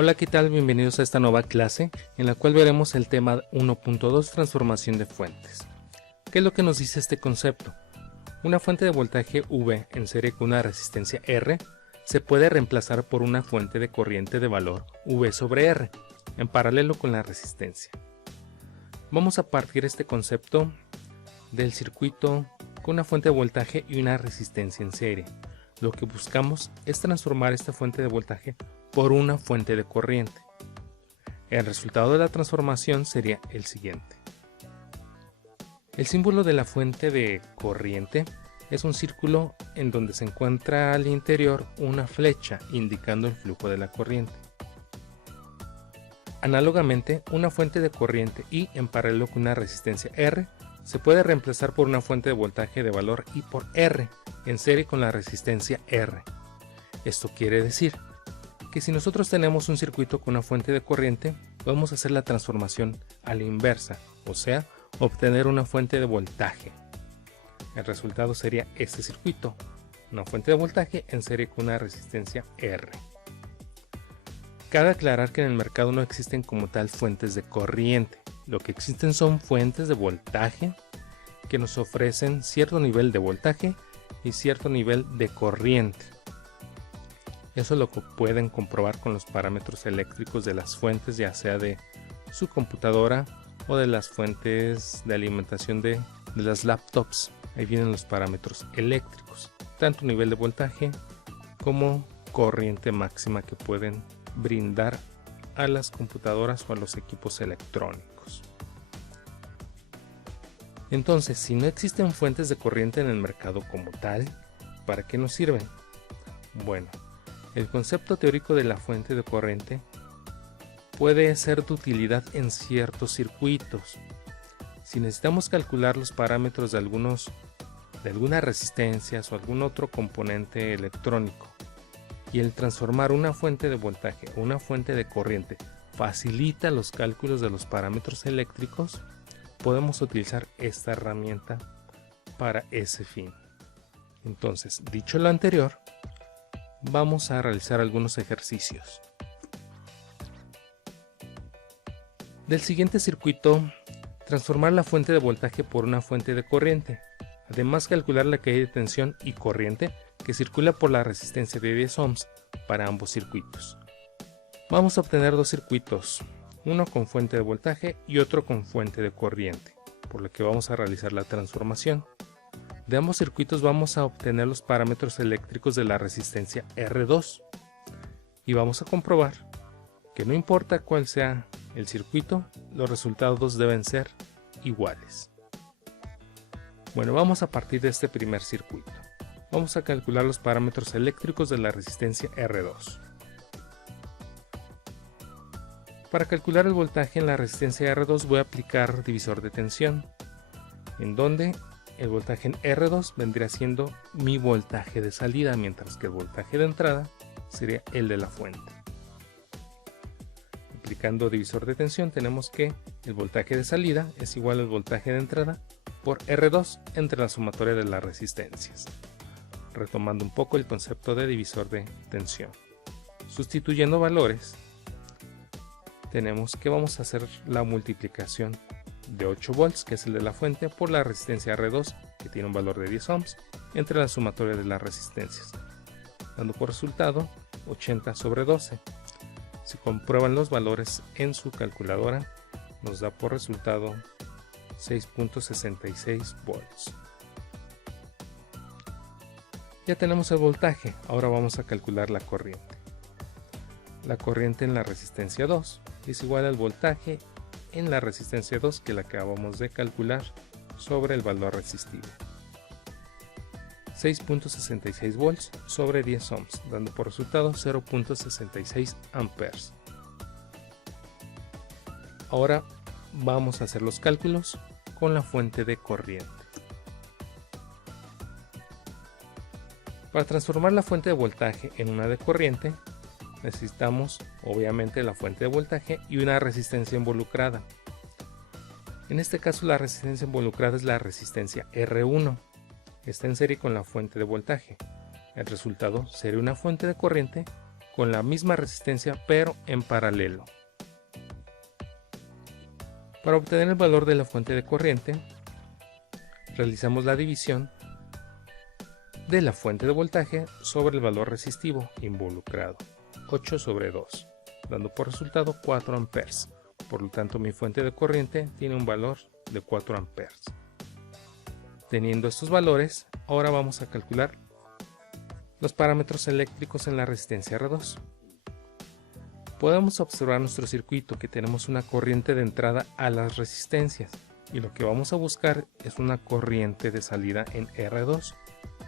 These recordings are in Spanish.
Hola, ¿qué tal? Bienvenidos a esta nueva clase en la cual veremos el tema 1.2 transformación de fuentes. ¿Qué es lo que nos dice este concepto? Una fuente de voltaje V en serie con una resistencia R se puede reemplazar por una fuente de corriente de valor V sobre R en paralelo con la resistencia. Vamos a partir este concepto del circuito con una fuente de voltaje y una resistencia en serie. Lo que buscamos es transformar esta fuente de voltaje por una fuente de corriente. El resultado de la transformación sería el siguiente. El símbolo de la fuente de corriente es un círculo en donde se encuentra al interior una flecha indicando el flujo de la corriente. Análogamente, una fuente de corriente I en paralelo con una resistencia R se puede reemplazar por una fuente de voltaje de valor I por R en serie con la resistencia R. Esto quiere decir que si nosotros tenemos un circuito con una fuente de corriente, podemos hacer la transformación a la inversa, o sea, obtener una fuente de voltaje. El resultado sería este circuito, una fuente de voltaje en serie con una resistencia R. Cabe aclarar que en el mercado no existen como tal fuentes de corriente. Lo que existen son fuentes de voltaje que nos ofrecen cierto nivel de voltaje y cierto nivel de corriente. Eso lo pueden comprobar con los parámetros eléctricos de las fuentes, ya sea de su computadora o de las fuentes de alimentación de las laptops. Ahí vienen los parámetros eléctricos, tanto nivel de voltaje como corriente máxima que pueden brindar a las computadoras o a los equipos electrónicos. Entonces, si no existen fuentes de corriente en el mercado como tal, ¿para qué nos sirven? Bueno, el concepto teórico de la fuente de corriente puede ser de utilidad en ciertos circuitos. Si necesitamos calcular los parámetros de algunas resistencias o algún otro componente electrónico y el transformar una fuente de voltaje o una fuente de corriente facilita los cálculos de los parámetros eléctricos, podemos utilizar esta herramienta para ese fin. Entonces, dicho lo anterior, vamos a realizar algunos ejercicios. Del siguiente circuito, transformar la fuente de voltaje por una fuente de corriente. Además, calcular la caída de tensión y corriente que circula por la resistencia de 10 ohms para ambos circuitos. Vamos a obtener dos circuitos, uno con fuente de voltaje y otro con fuente de corriente, por lo que vamos a realizar la transformación. De ambos circuitos vamos a obtener los parámetros eléctricos de la resistencia R2 y vamos a comprobar que no importa cuál sea el circuito, los resultados deben ser iguales. Bueno, vamos a partir de este primer circuito. Vamos a calcular los parámetros eléctricos de la resistencia R2. Para calcular el voltaje en la resistencia R2 voy a aplicar divisor de tensión, en donde el voltaje en R2 vendría siendo mi voltaje de salida, mientras que el voltaje de entrada sería el de la fuente. Aplicando divisor de tensión tenemos que el voltaje de salida es igual al voltaje de entrada por R2 entre la sumatoria de las resistencias. Retomando un poco el concepto de divisor de tensión. Sustituyendo valores, tenemos que vamos a hacer la multiplicación de 8 volts, que es el de la fuente, por la resistencia R2, que tiene un valor de 10 ohms, entre la sumatoria de las resistencias, dando por resultado 80 sobre 12. Si comprueban los valores en su calculadora, nos da por resultado 6.66 volts. Ya tenemos el voltaje, ahora vamos a calcular la corriente. La corriente en la resistencia 2 es igual al voltaje en la resistencia 2 que la acabamos de calcular sobre el valor resistible. 6.66 volts sobre 10 ohms, dando por resultado 0.66 amperes. Ahora vamos a hacer los cálculos con la fuente de corriente. Para transformar la fuente de voltaje en una de corriente, necesitamos obviamente la fuente de voltaje y una resistencia involucrada. En este caso la resistencia involucrada es la resistencia R1. Está en serie con la fuente de voltaje. El resultado sería una fuente de corriente con la misma resistencia pero en paralelo. Para obtener el valor de la fuente de corriente, realizamos la división de la fuente de voltaje sobre el valor resistivo involucrado, 8 sobre 2, dando por resultado 4 amperes. Por lo tanto, mi fuente de corriente tiene un valor de 4 amperes. Teniendo estos valores, ahora vamos a calcular los parámetros eléctricos en la resistencia R2. Podemos observar nuestro circuito, que tenemos una corriente de entrada a las resistencias, y lo que vamos a buscar es una corriente de salida en R2.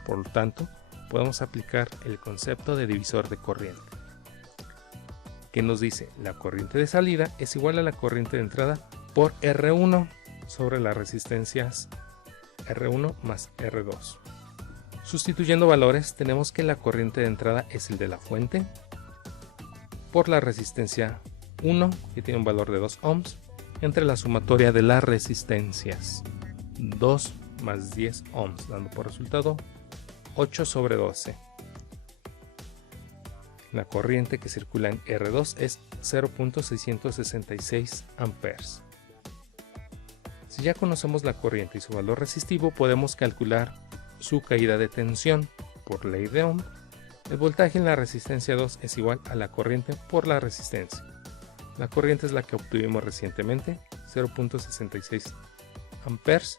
Por lo tanto, podemos aplicar el concepto de divisor de corriente, que nos dice la corriente de salida es igual a la corriente de entrada por R1 sobre las resistencias R1 más R2. Sustituyendo valores, tenemos que la corriente de entrada es el de la fuente por la resistencia 1, que tiene un valor de 2 ohms, entre la sumatoria de las resistencias 2 más 10 ohms, dando por resultado 8 sobre 12. La corriente que circula en R2 es 0.666 amperes. Si ya conocemos la corriente y su valor resistivo, podemos calcular su caída de tensión. Por ley de Ohm, el voltaje en la resistencia 2 es igual a la corriente por la resistencia. La corriente es la que obtuvimos recientemente, 0.66 amperes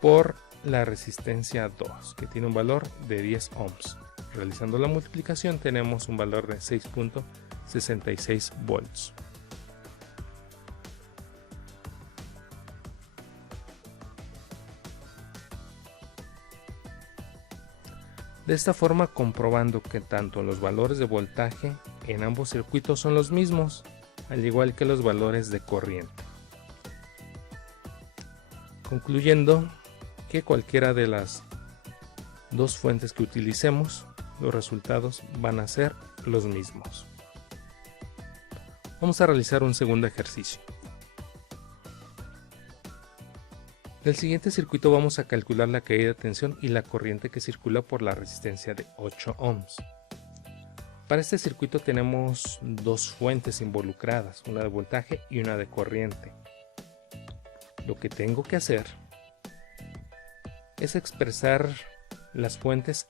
por la resistencia 2, que tiene un valor de 10 ohms. Realizando la multiplicación tenemos un valor de 6.66 volts. De esta forma, comprobando que tanto los valores de voltaje en ambos circuitos son los mismos, al igual que los valores de corriente. Concluyendo que cualquiera de las dos fuentes que utilicemos, los resultados van a ser los mismos. Vamos a realizar un segundo ejercicio. Del siguiente circuito vamos a calcular la caída de tensión y la corriente que circula por la resistencia de 8 ohms. Para este circuito tenemos dos fuentes involucradas, una de voltaje y una de corriente. Lo que tengo que hacer es expresar las fuentes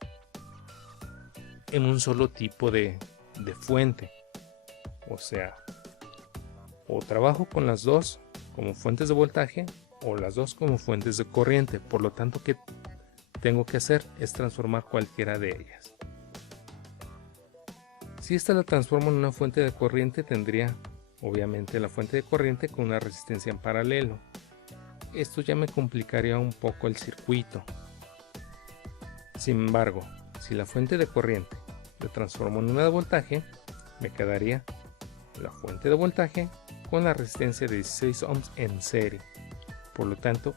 en un solo tipo de fuente. O sea, o trabajo con las dos como fuentes de voltaje o las dos como fuentes de corriente. Por lo tanto, ¿qué tengo que hacer? Es transformar cualquiera de ellas. Si esta la transformo en una fuente de corriente, tendría obviamente la fuente de corriente con una resistencia en paralelo. Esto ya me complicaría un poco el circuito. Sin embargo, si la fuente de corriente la transformo en una de voltaje, me quedaría la fuente de voltaje con la resistencia de 16 ohms en serie. Por lo tanto,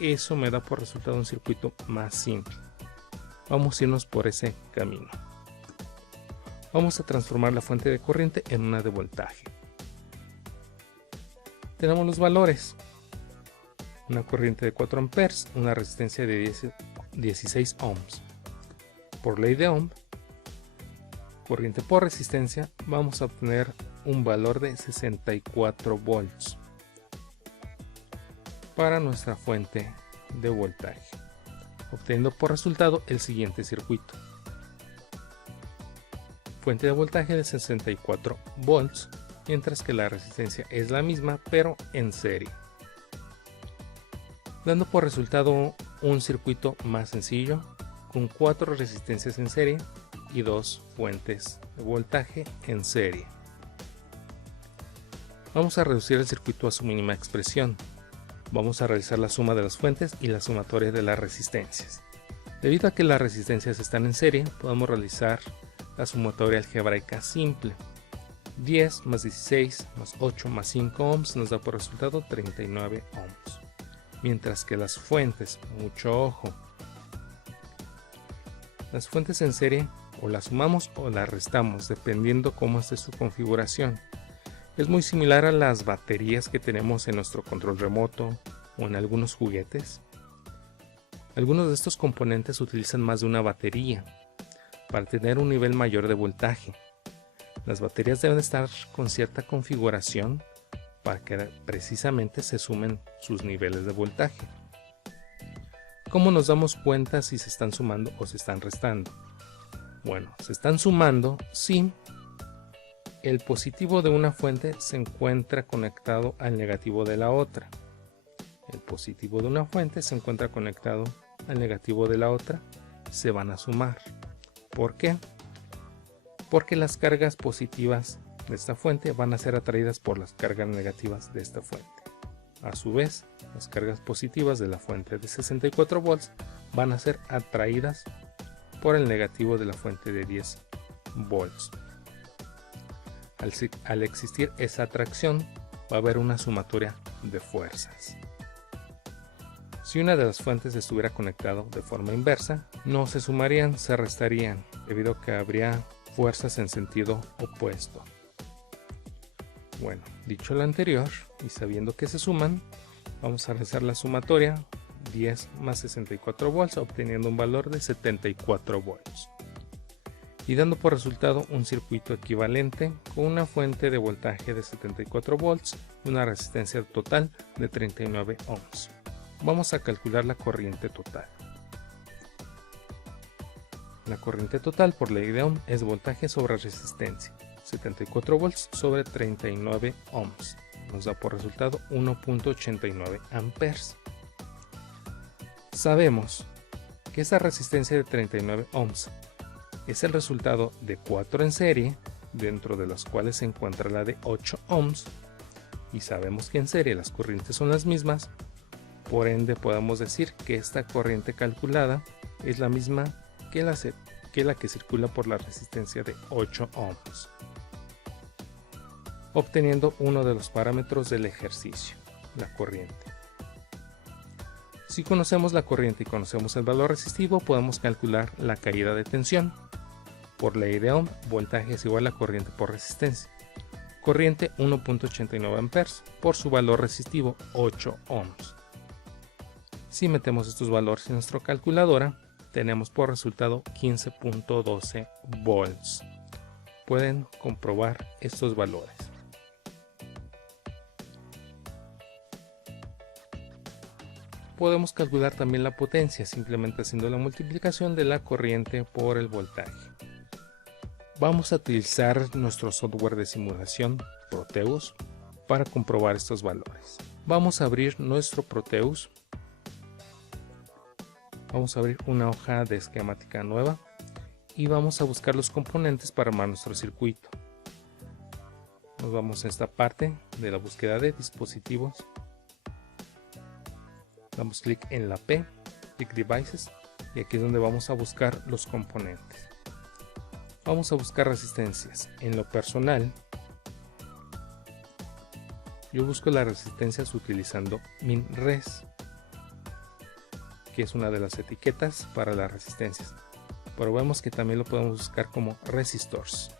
eso me da por resultado un circuito más simple. Vamos a irnos por ese camino. Vamos a transformar la fuente de corriente en una de voltaje. Tenemos los valores. Una corriente de 4 amperes, una resistencia de 16 ohms. Por ley de Ohm, corriente por resistencia, vamos a obtener un valor de 64 volts para nuestra fuente de voltaje, obteniendo por resultado el siguiente circuito. Fuente de voltaje de 64 volts, mientras que la resistencia es la misma pero en serie, dando por resultado un circuito más sencillo con 4 resistencias en serie y 2 fuentes de voltaje en serie. Vamos a reducir el circuito a su mínima expresión. Vamos a realizar la suma de las fuentes y la sumatoria de las resistencias. Debido a que las resistencias están en serie, podemos realizar la sumatoria algebraica simple. 10 más 16 más 8 más 5 ohms nos da por resultado 39 ohms. Mientras que las fuentes, mucho ojo, las fuentes en serie o las sumamos o las restamos dependiendo cómo esté su configuración. Es muy similar a las baterías que tenemos en nuestro control remoto o en algunos juguetes. Algunos de estos componentes utilizan más de una batería para tener un nivel mayor de voltaje. Las baterías deben estar con cierta configuración para que precisamente se sumen sus niveles de voltaje. ¿Cómo nos damos cuenta si se están sumando o se están restando? Bueno, se están sumando si el positivo de una fuente se encuentra conectado al negativo de la otra. El positivo de una fuente se encuentra conectado al negativo de la otra, se van a sumar. ¿Por qué? Porque las cargas positivas de esta fuente van a ser atraídas por las cargas negativas de esta fuente. A su vez, las cargas positivas de la fuente de 64 volts van a ser atraídas por el negativo de la fuente de 10 volts. Al existir esa atracción, va a haber una sumatoria de fuerzas. Si una de las fuentes estuviera conectada de forma inversa, no se sumarían, se restarían, debido a que habría fuerzas en sentido opuesto. Bueno, dicho lo anterior y sabiendo que se suman, vamos a realizar la sumatoria 10 más 64 volts, obteniendo un valor de 74 volts. Y dando por resultado un circuito equivalente con una fuente de voltaje de 74 volts y una resistencia total de 39 ohms. Vamos a calcular la corriente total. La corriente total por ley de Ohm es voltaje sobre resistencia, 74 volts sobre 39 ohms. Nos da por resultado 1.89 amperes. Sabemos que esa resistencia de 39 ohms es el resultado de 4 en serie, dentro de las cuales se encuentra la de 8 ohms, y sabemos que en serie las corrientes son las mismas, por ende podemos decir que esta corriente calculada es la misma que la que circula por la resistencia de 8 ohms, obteniendo uno de los parámetros del ejercicio, la corriente. Si conocemos la corriente y conocemos el valor resistivo, podemos calcular la caída de tensión. Por ley de Ohm, voltaje es igual a corriente por resistencia. Corriente 1.89 amperes por su valor resistivo 8 ohms. Si metemos estos valores en nuestra calculadora, tenemos por resultado 15.12 volts. Pueden comprobar estos valores. Podemos calcular también la potencia simplemente haciendo la multiplicación de la corriente por el voltaje. Vamos a utilizar nuestro software de simulación Proteus para comprobar estos valores. Vamos a abrir nuestro Proteus. Vamos a abrir una hoja de esquemática nueva y vamos a buscar los componentes para armar nuestro circuito. Nos vamos a esta parte de la búsqueda de dispositivos. Damos clic en la P, Pick Devices, y aquí es donde vamos a buscar los componentes. Vamos a buscar resistencias. En lo personal, yo busco las resistencias utilizando MinRes, que es una de las etiquetas para las resistencias, pero vemos que también lo podemos buscar como resistors.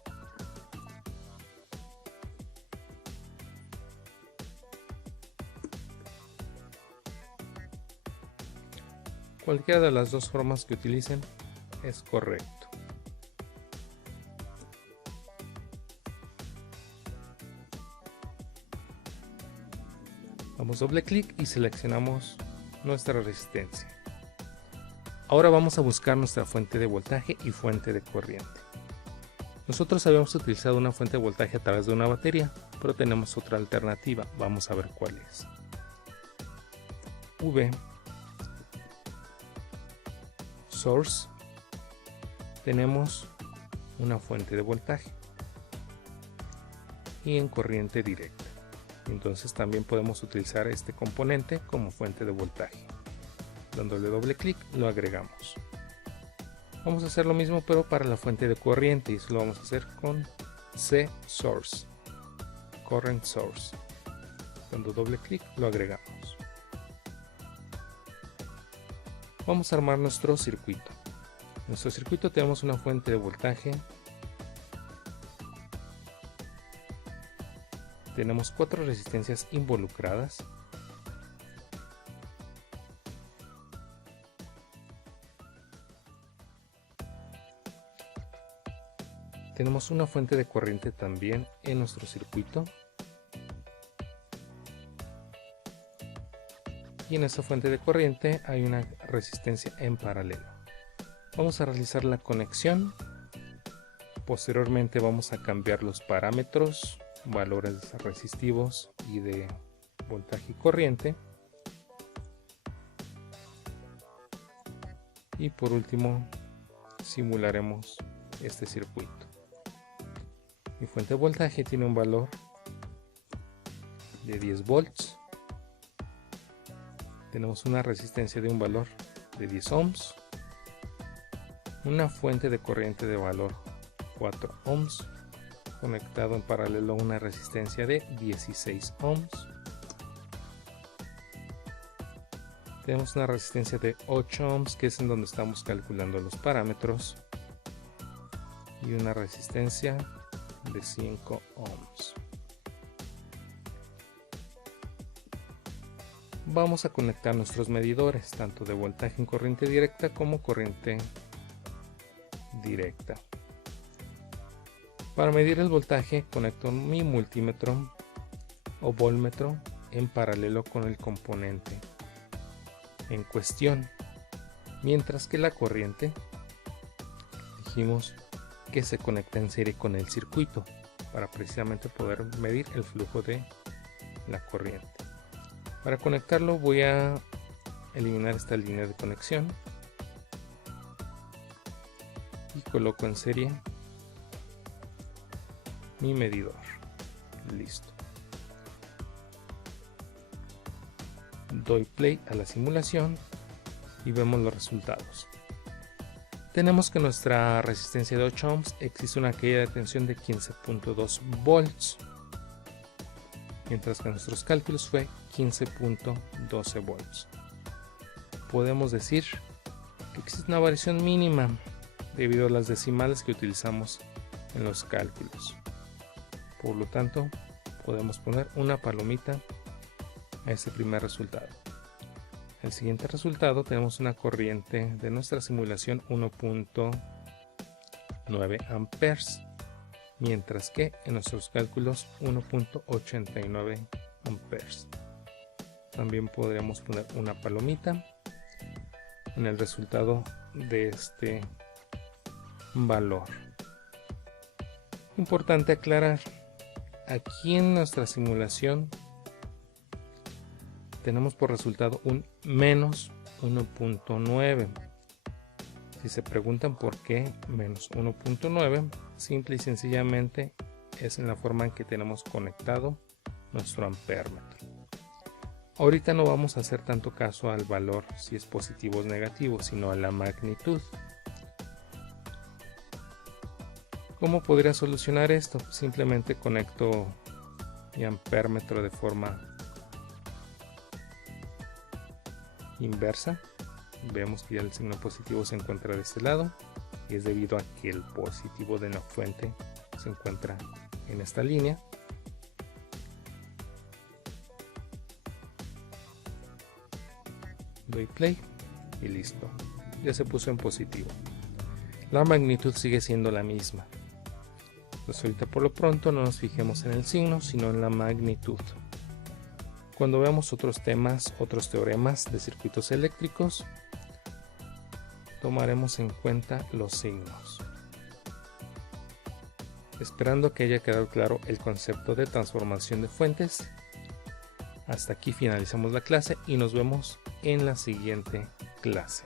Cualquiera de las dos formas que utilicen es correcto. Damos doble clic y seleccionamos nuestra resistencia. Ahora vamos a buscar nuestra fuente de voltaje y fuente de corriente. Nosotros habíamos utilizado una fuente de voltaje a través de una batería, pero tenemos otra alternativa. Vamos a ver cuál es. V Source, tenemos una fuente de voltaje y en corriente directa. Entonces también podemos utilizar este componente como fuente de voltaje. Dándole doble clic lo agregamos. Vamos a hacer lo mismo pero para la fuente de corriente, y eso lo vamos a hacer con C Source, Current Source. Dando doble clic lo agregamos. Vamos a armar nuestro circuito. En nuestro circuito tenemos una fuente de voltaje. Tenemos 4 resistencias involucradas. Tenemos una fuente de corriente también en nuestro circuito. Y en esa fuente de corriente hay una resistencia en paralelo. Vamos a realizar la conexión. Posteriormente vamos a cambiar los parámetros, valores resistivos y de voltaje y corriente. Y por último simularemos este circuito. Mi fuente de voltaje tiene un valor de 10 volts. Tenemos una resistencia de un valor de 10 ohms. Una fuente de corriente de valor 4 ohms. Conectado en paralelo a una resistencia de 16 ohms. Tenemos una resistencia de 8 ohms, que es en donde estamos calculando los parámetros. Y una resistencia de 5 ohms. Vamos a conectar nuestros medidores, tanto de voltaje en corriente directa como corriente directa. Para medir el voltaje, conecto mi multímetro o voltmetro en paralelo con el componente en cuestión, mientras que la corriente dijimos que se conecta en serie con el circuito para precisamente poder medir el flujo de la corriente. Para conectarlo voy a eliminar esta línea de conexión y coloco en serie mi medidor. Listo. Doy play a la simulación y vemos los resultados. Tenemos que nuestra resistencia de 8 ohms existe una caída de tensión de 15.2 volts, mientras que nuestros cálculos fue 15.12 volts. Podemos decir que existe una variación mínima debido a las decimales que utilizamos en los cálculos. Por lo tanto, podemos poner una palomita a este primer resultado. El siguiente resultado, tenemos una corriente de nuestra simulación 1.9 amperes, mientras que en nuestros cálculos 1.89 amperes. También podríamos poner una palomita en el resultado de este valor. Importante aclarar, aquí en nuestra simulación tenemos por resultado un menos 1.9. Si se preguntan por qué menos 1.9, simple y sencillamente es en la forma en que tenemos conectado nuestro ampérmetro. Ahorita no vamos a hacer tanto caso al valor si es positivo o negativo, sino a la magnitud. ¿Cómo podría solucionar esto? Simplemente conecto mi ampérmetro de forma inversa. Vemos que ya el signo positivo se encuentra de este lado y es debido a que el positivo de la fuente se encuentra en esta línea. Doy play y listo, ya se puso en positivo. La magnitud sigue siendo la misma. Entonces ahorita por lo pronto no nos fijemos en el signo, sino en la magnitud. Cuando veamos otros temas, otros teoremas de circuitos eléctricos, tomaremos en cuenta los signos. Esperando que haya quedado claro el concepto de transformación de fuentes, hasta aquí finalizamos la clase y nos vemos en la siguiente clase.